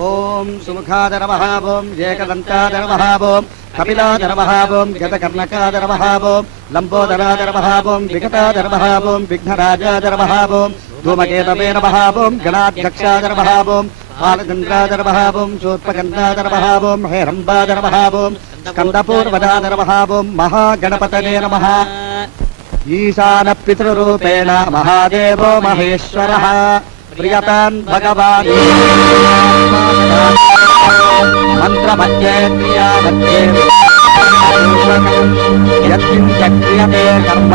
ఓం సుముఖాదరవః ఓం ఏకదంతాదరవః ఓం కపిలాదరవః ఓం గతకర్ణకాదరవః ఓం లంబోదరాదరవః ఓం విగతాదరవః ఓం విఘ్నరాజాదరవః ఓం ధూమకేతవే నమః ఓం గణాధ్యక్షాదరవః ఓం బాలచంద్రాదరవః ఓం శూర్పగంధాదరవః ఓం హేరంబాదరవః ఓం స్కందపూర్వదాదరవః ఓం మహాగణపతయే నమః. ఈశాన పితృరూపేణ మహాదేవో మహేశ్వరః ప్రియతాన్ భగవాన్ మంత్రమధ్యే క్రియామధ్యే యత్కించక్రియతే కర్మ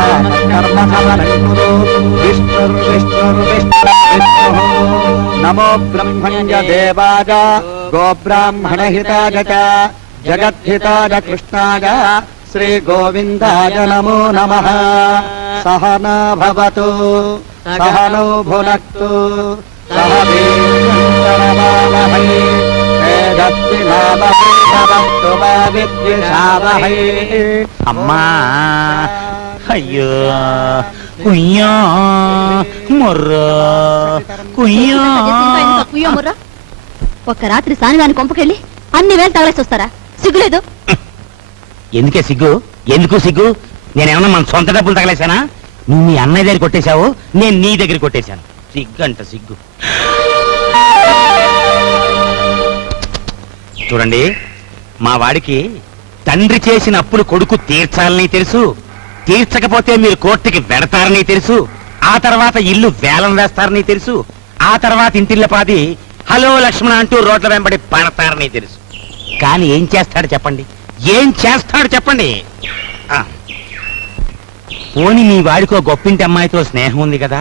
కర్మ సమరం కురు విష్ణుర్విష్ణుర్విష్ణుర్విష్ణుః. నమో బ్రహ్మణ్య దేవాయ గోబ్రాహ్మణహితాయ చ జగద్ధితాయ కృష్ణాయ శ్రీ గోవిందాయ నమో నమః. సహనా భవతు సహనౌ భునక్తు సహ వీర్యంకరవావహై తేజస్వినావధీతమస్తు మా విద్విషావహై. అమ్మా అయ్యో కుయ్యా మొర్రో కుయ్యా. ఒక్క రాత్రి సానిగాని కొంపకెళ్ళి అన్ని వేలు తగలేసి వస్తారా? సిగ్గులేదు? ఎందుకే సిగ్గు? ఎందుకు సిగ్గు? నేనేమన్నా మన సొంత డబ్బులు తగలేశానా? నువ్వు మీ అన్నయ్య దగ్గర కొట్టేశావు, నేను నీ దగ్గర కొట్టేశాను. సిగ్గు అంట సిగ్గు. చూడండి, మా వాడికి తండ్రి చేసిన అప్పులు కొడుకు తీర్చాలని తెలుసు. తీర్చకపోతే మీరు కోర్టుకి వెడతారని తెలుసు. ఆ తర్వాత ఇల్లు వేలం వేస్తారని తెలుసు. ఆ తర్వాత ఇంటిల్లపాది హలో లక్ష్మణ అంటూ రోడ్ల వెంబడి పడతారని తెలుసు. కానీ ఏం చేస్తాడు చెప్పండి? ఏం చేస్తాడు చెప్పండి? పోని మీ వాడికో గొప్పింటి అమ్మాయితో స్నేహం ఉంది కదా,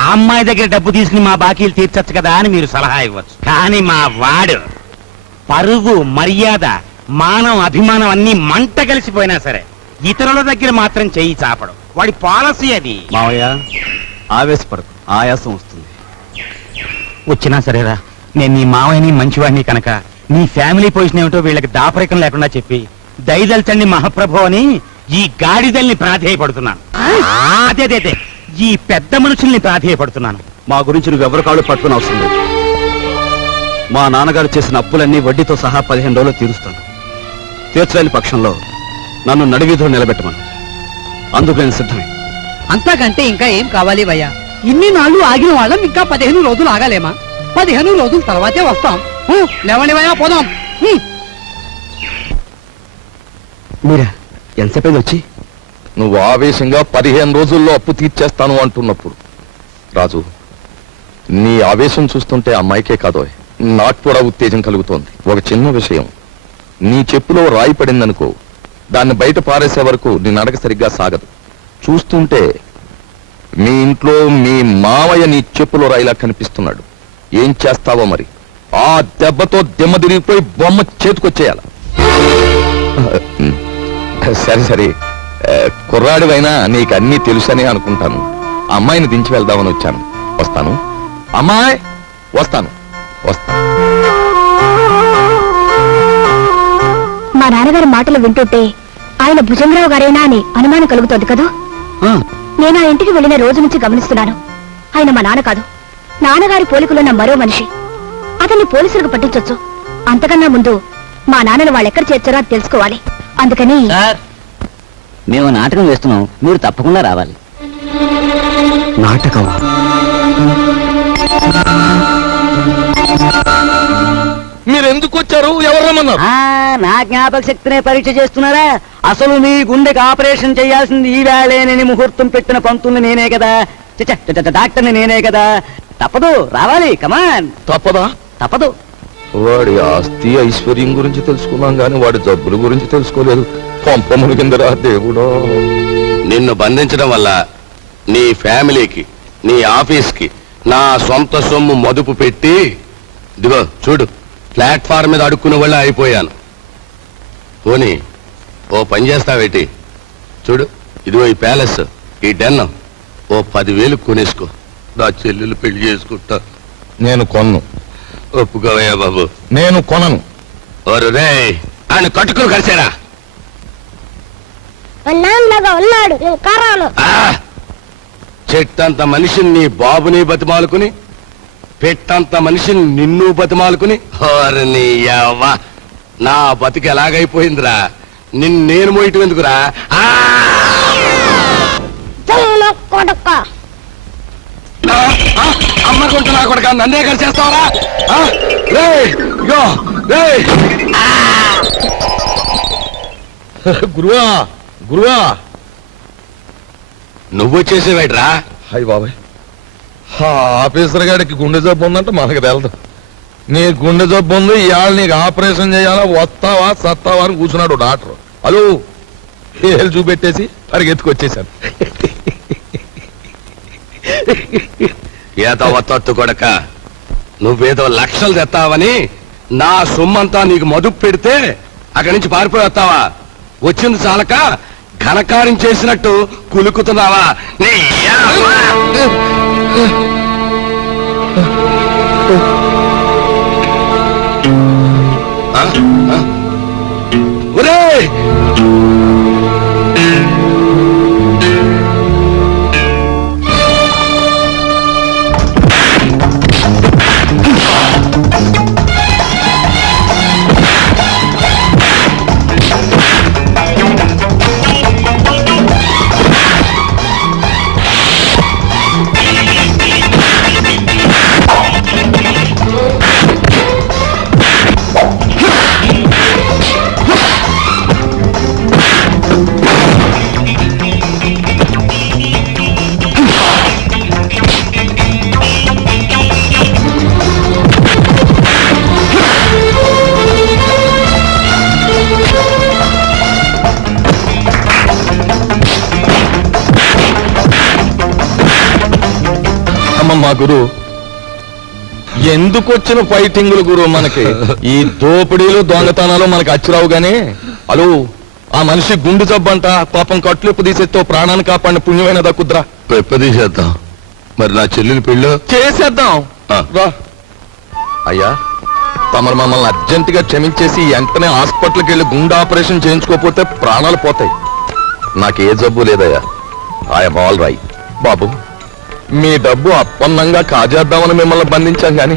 ఆ అమ్మాయి దగ్గర డబ్బు తీసుకుని మా బాకీలు తీర్చచ్చు కదా అని మీరు సలహా ఇవ్వచ్చు. కానీ మా వాడు పరువు, మర్యాద, మానం, అభిమానం అన్ని మంట కలిసిపోయినా సరే ఇతరుల దగ్గర మాత్రం చెయ్యి చాపడం వాడి పాలసీ. అది మావయ్య ఆవేశపడకు, ఆయాసం వస్తుంది. వచ్చినా సరేరా, నేను నీ మావయ్యని మంచివాడిని కనుక నీ ఫ్యామిలీ పొజిషన్ ఏమిటో వీళ్ళకి దాపరికం లేకుండా చెప్పి దయదల్చండి మహాప్రభు అని ఈ గాడిదల్ని ప్రాధేయపడుతున్నాను. అదే అదే ఈ పెద్ద మనుషుల్ని ప్రాధేయపడుతున్నాను. మా గురించి నువ్వు ఎవరి కాళ్ళు పట్టుకుని అవసరం లేదు. మా నాన్నగారు చేసిన అప్పులన్నీ వడ్డీతో సహా 15 రోజులు తీరుస్తాను. తీర్చలేని పక్షంలో నన్ను నడివీధిలో నిలబెట్టమను. అందుకు నేను సిద్ధమే. అంతకంటే ఇంకా ఏం కావాలి భయ్యా? ఇన్ని నాళ్ళు ఆగిన వాళ్ళం ఇంకా 15 రోజులు ఆగలేమా? 15 రోజుల తర్వాతే వస్తాం. లేవండి భయ్యా, పోదాం. మీరా ఎంతసేపు వచ్చి? నువ్వు ఆవేశంగా 15 రోజుల్లో అప్పు తీర్చేస్తాను అంటున్నప్పుడు రాజు, నీ ఆవేశం చూస్తుంటే అమ్మాయికే కాదో నాకు కూడా ఉత్తేజం కలుగుతోంది. ఒక చిన్న విషయం, నీ చెప్పులో రాయి పడిందనుకో, దాన్ని బయట పారేసే వరకు నీ నడక సరిగ్గా సాగదు. చూస్తుంటే మీ ఇంట్లో మీ మావయ్య నీ చెప్పులో రాయిలా కనిపిస్తున్నాడు. ఏం చేస్తావో మరి? ఆ దెబ్బతో దిమ్మ తిరిగిపోయి బొమ్మ చేతికొచ్చేయాల. సరే సరే, కుర్రాడివైనా నీకు అన్నీ తెలుసని అనుకుంటాను. అమ్మాయిని దించి వెళ్దామని వచ్చాను. వస్తాను అమ్మాయి, వస్తాను వస్తాను. మా నాన్నగారి మాటలు వింటుంటే ఆయన భుజంగరావు గారేనా అని అనుమానం కలుగుతోంది కదూ. నేను ఆ ఇంటికి వెళ్లిన రోజు నుంచి గమనిస్తున్నాను. ఆయన మా నాన్న కాదు, నాన్నగారి పోలికలున్న మరో మనిషి. అతన్ని పోలీసులకు పట్టించొచ్చు. అంతకన్నా ముందు మా నాన్నను వాళ్ళెక్కడ చేర్చారో అది తెలుసుకోవాలి. అందుకని మేము నాటకం వేస్తున్నాం, మీరు తప్పకుండా రావాలి. నాటకమా? మీరెందుకు వచ్చారు? ఎవరు రమ్మన్నారు? నా జ్ఞాపక శక్తినే పరీక్ష చేస్తున్నారా? అసలు మీ గుండెకి ఆపరేషన్ చేయాల్సింది ఈ వేళేనని ముహూర్తం పెట్టిన పంతుల్ని నేనే కదా, డాక్టర్ని నేనే కదా. తప్పదు, రావాలి. కమాన్. తప్పదా? తప్పదు. వాడి ఆస్తి ఐశ్వర్యం గురించి తెలుసుకున్నాం గాని వాడి జబ్బుల గురించి తెలుసుకోలేదు. పంప మునిగిందరా దేవుడా. నిన్ను బంధించడం వల్ల నీ ఫ్యామిలీకి, నీ ఆఫీస్కి నా సొంత సొమ్ము మదుపు పెట్టి, ఇదిగో చూడు, ప్లాట్ఫామ్ మీద అడుక్కునే వాళ్ళ అయిపోయాను. పోనీ ఓ పని చేస్తావేటి? చూడు, ఇదిగో ఈ ప్యాలెస్, ఈ డెన్ ఓ 10,000 కొనేసుకో. నా చెల్లెలు పెళ్లి చేసుకుంటా. నేను కొన్ను. ఒప్పుకోవయ్యా బాబు. నేను కొనను. ఓరు రే, ఆయన కట్టుకుని కలిసారా? చెట్టంత మనిషిని నీ బాబుని బతిమాలుకుని పెట్టంత మనిషిని నిన్ను బతిమాలుకుని హోరని యవ్వ, నా బతికి ఎలాగైపోయిందిరా, నేను మోయటం ఎందుకురా? ఆ! ఆ! అమ్మ కొంటున్నా కొడుక, నన్నే కలిసేస్తావరా? గురువా గురువా, నువ్వు వచ్చేసేవేట్రా? హాయ్ బాబాయ్, ఆఫీసర్ గారికి గుండె జబ్బు ఉందంటే మనకు తెలదు. నీ గుండె జబ్బు ఉంది, ఇవాళ నీకు ఆపరేషన్ చేయాలా, వస్తావా సత్తావా అని కూర్చున్నాడు డాక్టర్. హలో ఏళ్ళు చూపెట్టేసి పరిగెత్తుకొచ్చేసాను. ఏదో వత్తొత్తు కొడక, నువ్వేదో లక్షలు తెస్తావని నా సొమ్మంతా నీకు మదుపు పెడితే అక్కడి నుంచి పారిపోయి వస్తావా? వచ్చింది చాలక ఘనకార్యం చేసినట్టు కులుకుతున్నావా? నీ యవ్వ! ఆ? ఆ? ఒరేయ్! మా గురు ఎందుకు వచ్చిన ఫైటింగులు గురు? మనకి ఈ దోపిడీలు దొంగతనాలు మనకి అచ్చిరావు గానీ, అలో ఆ మనిషి గుండు జబ్బంట, పాపం కట్లుప్పు తీసేస్తే ప్రాణాన్ని కాపాడిన పుణ్యమైన దక్కుద్రా. పెప్పదీసేద్దాం. మరి నా చెల్లెలి పెళ్ళి చేసేద్దాం. ఆ. రా అయ్యా, తమరు మమ్మల్ని అర్జెంటుగా క్షమించేసి వెంటనే హాస్పిటల్కి వెళ్ళి గుండె ఆపరేషన్ చేయించుకోకపోతే ప్రాణాలు పోతాయి. నాకే జబ్బు లేదయ్యా, ఐఎమ్ ఆల్ రైట్. బాబు, మీ డబ్బు అప్పన్నంగా కాజేద్దామని మిమ్మల్ని బంధించాం గాని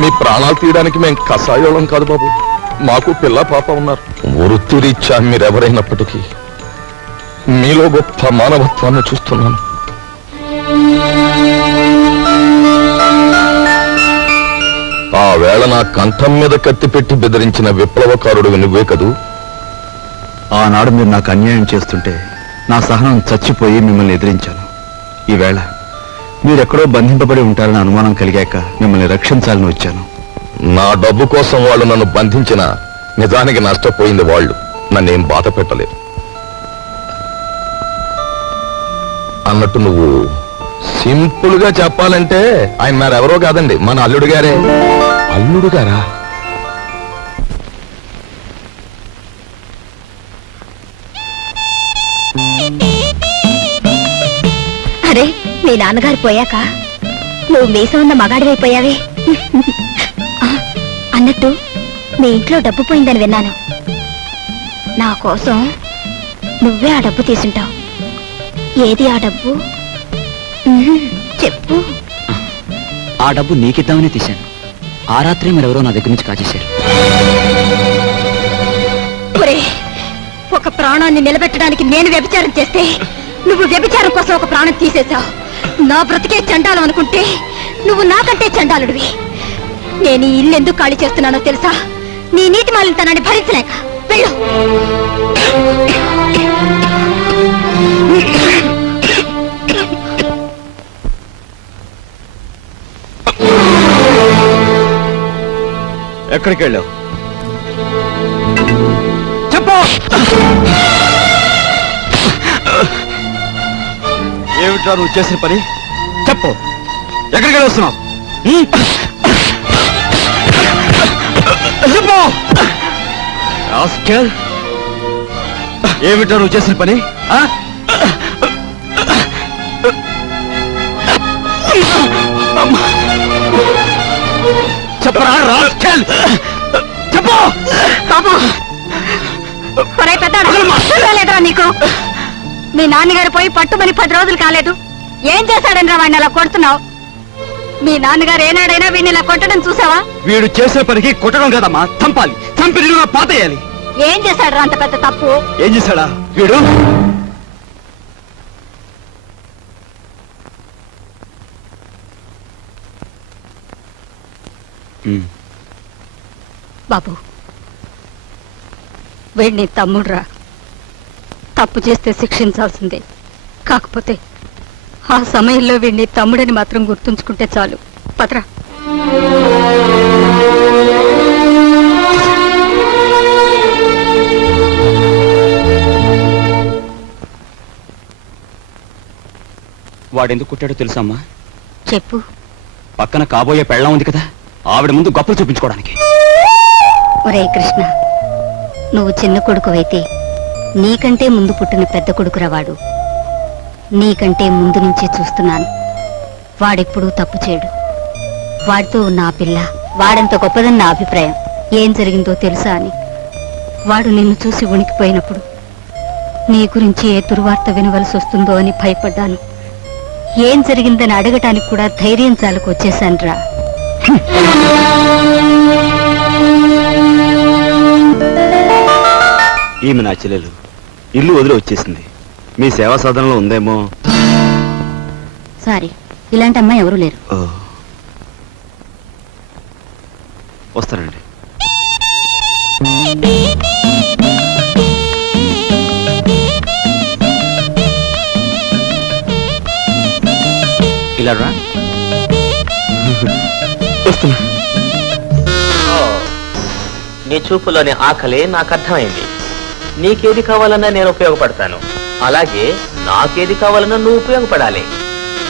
మీ ప్రాణాలు తీయడానికి మేము కషాయోళం కాదు బాబు. మాకు పిల్ల పాప ఉన్నారు. వృత్తిరీత్యా మీరెవరైనప్పటికీ మీలో గొప్ప మానవత్వాన్ని చూస్తున్నాను. ఆ వేళ నా కంఠం మీద కత్తి పెట్టి బెదిరించిన విప్లవకారుడు నువ్వే కదూ? ఆనాడు మీరు నాకు అన్యాయం చేస్తుంటే నా సహనం చచ్చిపోయి మిమ్మల్ని ఎదిరించాను. ఈవేళ మీరెక్కడో బంధింపబడి ఉంటారని అనుమానం కలిగాక మిమ్మల్ని రక్షించాలని వచ్చాను. నా డబ్బు కోసం వాళ్ళు నన్ను బంధించిన నిజానికి నష్టపోయింది వాళ్ళు, నన్నేం బాధ పెట్టలేదు. అన్నట్టు నువ్వు సింపుల్ గా చెప్పాలంటే ఆయన మరెవరో కాదండి, మన అల్లుడు గారే. అల్లుడు గారా? అరే, మీ నాన్నగారు పోయాక నువ్వు మీసం ఉన్న మగాడివైపోయావే. అన్నట్టు మీ ఇంట్లో డబ్బు పోయిందని విన్నాను. నా కోసం నువ్వే ఆ డబ్బు తీసుంటావు. ఏది ఆ డబ్బు? చెప్పు. ఆ డబ్బు నీకిద్దామని తీశాను. ఆ రాత్రి మరెవరో నా దగ్గర నుంచి కాజేశారు. ఒక ప్రాణాన్ని నిలబెట్టడానికి నేను వ్యభిచారం చేస్తే నువ్వు వ్యభిచారం కోసం ఒక ప్రాణం తీసేశావు. నా బ్రతికే చండాలం అనుకుంటే నువ్వు నాకంటే చండాలుడివి. నేను ఈ ఇల్లు ఎందుకు ఖాళీ చేస్తున్నానో తెలుసా? నీ నీతి మాలినతనాన్ని భరించలేక. వెళ్ళు. ఎక్కడికి వెళ్ళావు? చెప్పు. ఏమిట్రా నువ్వు చేసిన పని? చెప్పు, ఎక్కడికి వెళ్ళి వస్తున్నావు? చెప్పు. రాస్కెల్, ఏమిట్రా నువ్వు చేసిన పని? చెప్పరా రాస్కెల్, చెప్పు. లేదురా నీకు? మీ నాన్నగారు పోయి పట్టుమని 10 రోజులు కాలేదు. ఏం చేశాడని వాడిని అలా కొడుతున్నావు? మీ నాన్నగారు ఏనాడైనా వీడిని ఇలా కొట్టడం చూసావా? వీడు చేసిన పనికి కొట్టడం కదమ్మా, చంపాలి. చంపి నిలువునా పాతేయాలి. ఏం చేశాడు అంత పెద్ద తప్పు? ఏం చేశాడా వీడు? బాబు, వీడిని తమ్ముడురా. తప్పు చేస్తే శిక్షించాల్సిందే. కాకపోతే ఆ సమయంలో వీడిని తమ్ముడని మాత్రం గుర్తుంచుకుంటే చాలు. పత్రా. వాడెందుకు కుట్టాడో తెలుసమ్మా? చెప్పు. పక్కన కాబోయే పెళ్ళం ఉంది కదా, ఆవిడ ముందు గొప్పలు చూపించుకోవడానికి. ఒరే కృష్ణ, నువ్వు చిన్న కొడుకువైతే నీకంటే ముందు పుట్టిన పెద్ద కొడుకురా వాడు. నీకంటే ముందు నుంచే చూస్తున్నాను. వాడెప్పుడూ తప్పు చేయడు. వాడితో ఉన్న ఆ పిల్ల వాడంత గొప్పదని నా అభిప్రాయం. ఏం జరిగిందో తెలుసా అని వాడు నిన్ను చూసి ఉనికిపోయినప్పుడు నీ గురించి ఏ దుర్వార్త వినవలసి వస్తుందో అని భయపడ్డాను. ఏం జరిగిందని అడగటానికి కూడా ధైర్యం చాలకు వచ్చేశానురా. ఈమె నా చెల్లెలు ఇల్లు వదిలి వచ్చేసింది. మీ సేవా సాధనలో ఉందేమో. సారీ, ఇలాంటి అమ్మాయి ఎవరూ లేరు. వస్తానండి. ఇలా రా. వస్తున్నా. నీ చూపులోని ఆకలి నాకు అర్థమైంది. నీకేది కావాలన్నా నేను ఉపయోగపడతాను, అలాగే నాకేది కావాలన్నా నువ్వు ఉపయోగపడాలి.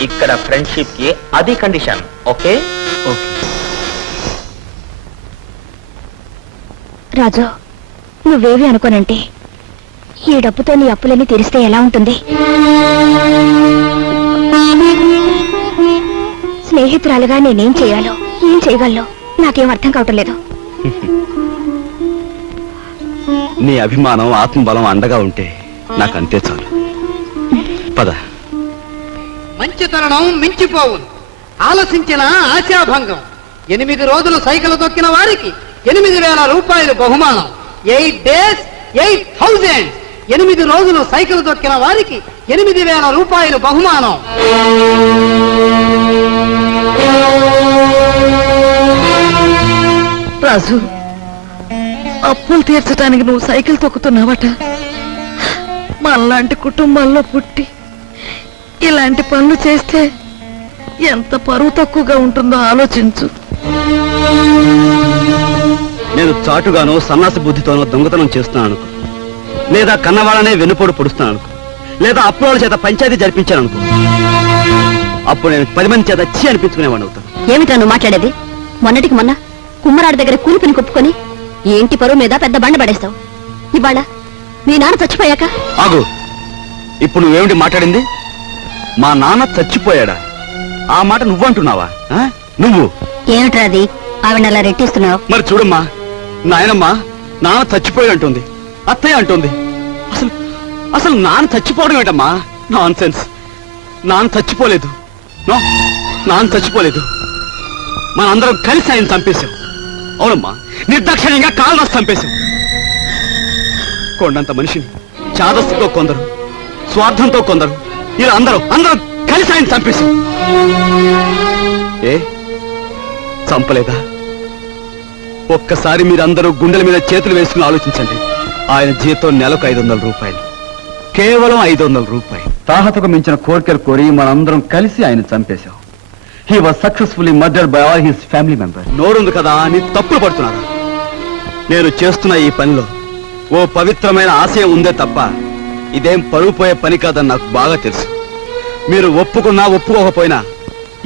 ఇక్కడ ఫ్రెండ్షిప్ కి అది కండిషన్. ఓకే? ఓకే. రాజు, నువ్వేవి అనుకోనంటే ఈ డబ్బుతో నీ అప్పులన్నీ తీరిస్తే ఎలా ఉంటుంది? స్నేహితురాలుగా నేనేం చేయాలో, ఏం చేయగలను నాకేం అర్థం కావటం లేదు. నీ అభిమానం, ఆత్మబలం అండగా ఉంటే నాకు అంతే చాలు. పద. మంచి తరుణం మించిపోవును, ఆలసించిన ఆశాభంగం. 8 రోజులు సైకిల్ తొక్కిన వారికి 8,000 రూపాయలు బహుమానం. 8 days 8,000. 8 రోజులు సైకిల్ తొక్కిన వారికి 8,000 రూపాయలు బహుమానం. రాజు, అప్పులు తీర్చడానికి నువ్వు సైకిల్ తొక్కుతున్నావట. మనలాంటి కుటుంబాల్లో పుట్టి ఇలాంటి పనులు చేస్తే ఎంత పరువు తక్కువగా ఉంటుందో ఆలోచించు. నేను చాటుగానో సన్నాసి బుద్ధితోనో దొంగతనం చేస్తున్నాను అనుకో, లేదా కన్నవాళ్ళనే వెన్నుపోటు పొడుస్తున్నాను అనుకో, లేదా అప్పుల చేత పంచాయతీ జరిపించాను అనుకో, అప్పుడు నేను 10 మంది చేత చీ అనిపించుకునేవాడిని అవుతాను. ఏమిటా నువ్వు మాట్లాడేది? మొన్నటికి మొన్న కుమ్మరాడి దగ్గర కూలిపిని కొప్పుకొని ఏంటి పరువు మీద పెద్ద బండ పడేస్తావు. ఇవాళ మీ నాన్న చచ్చిపోయాక ఆగు. ఇప్పుడు నువ్వేమిటి మాట్లాడింది? మా నాన్న చచ్చిపోయాడా? ఆ మాట నువ్వంటున్నావా? నువ్వు ఏమిట్రా అది? ఆవిడ అలా రెట్టిస్తున్నావు. మరి చూడమ్మా, నాయనమ్మా నాన్న చచ్చిపోయాడు అంటుంది, అత్తయ్య అంటుంది. అసలు అసలు నాన్న చచ్చిపోవడం ఏంటమ్మా? Non sense. నాన్న చచ్చిపోలేదు. నాన్న చచ్చిపోలేదు. మనందరం కలిసి ఆయన చంపేశాం. అవునమ్మా, నిర్దాక్షిణ్యంగా కాలు రాసి చంపేశాం. కొండంత మనిషిని చాదస్సుతో కొందరు, స్వార్థంతో కొందరు, ఇలా అందరం కలిసి ఆయన చంపేశాం. ఏ చంపలేదా? ఒక్కసారి మీరందరూ గుండెల మీద చేతులు వేసుకుని ఆలోచించండి. ఆయన జీతం నెలకు 500 రూపాయలు, కేవలం 500 రూపాయలు. తాహతకు మించిన కోరికలు కోరి మనందరం కలిసి ఆయన చంపేశాం. He was successfully murdered by all his family members. నోరుంది కదా అని తప్పులు పడుతున్నారా? నేను చేస్తున్న ఈ పనిలో ఓ పవిత్రమైన ఆశయం ఉందే తప్ప ఇదేం పరువు పోయే పని కాదని నాకు బాగా తెలుసు. మీరు ఒప్పుకున్నా ఒప్పుకోకపోయినా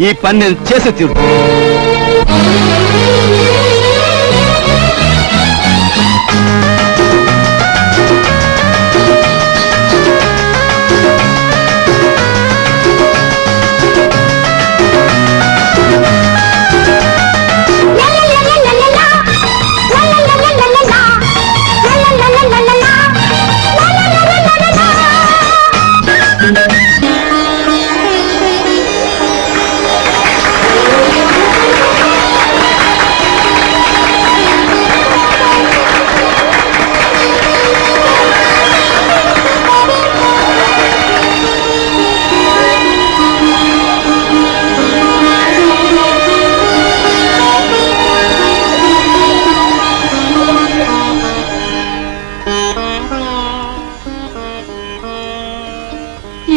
ఈ పని నేను చేసే తీరుతాను.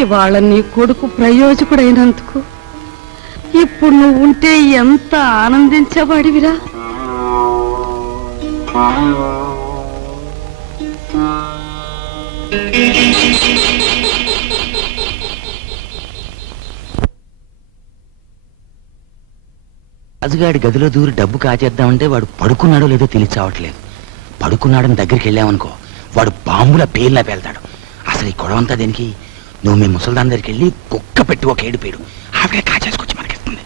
ఇవాళ నీ కొడుకు ప్రయోజకుడైనందుకు ఇప్పుడు నువ్వు ఉంటే ఎంత ఆనందించేవాడివిరా. రాజుగాడి గదిలో దూరి డబ్బు కాజేద్దామంటే వాడు పడుకున్నాడో లేదో తెలిసి చావట్లేదు. పడుకున్నాడని దగ్గరికి వెళ్ళామనుకో వాడు బాంబుల పేర్లా పేల్తాడు. అసలు ఈ గొడవంతా దేనికి? నువ్వు మీ ముసల్దాన్ దగ్గరికి వెళ్ళి కుక్క పెట్టి ఒక ఏడు పేడు ఆవిడే కాచేసుకొచ్చి మనకిస్తుంది.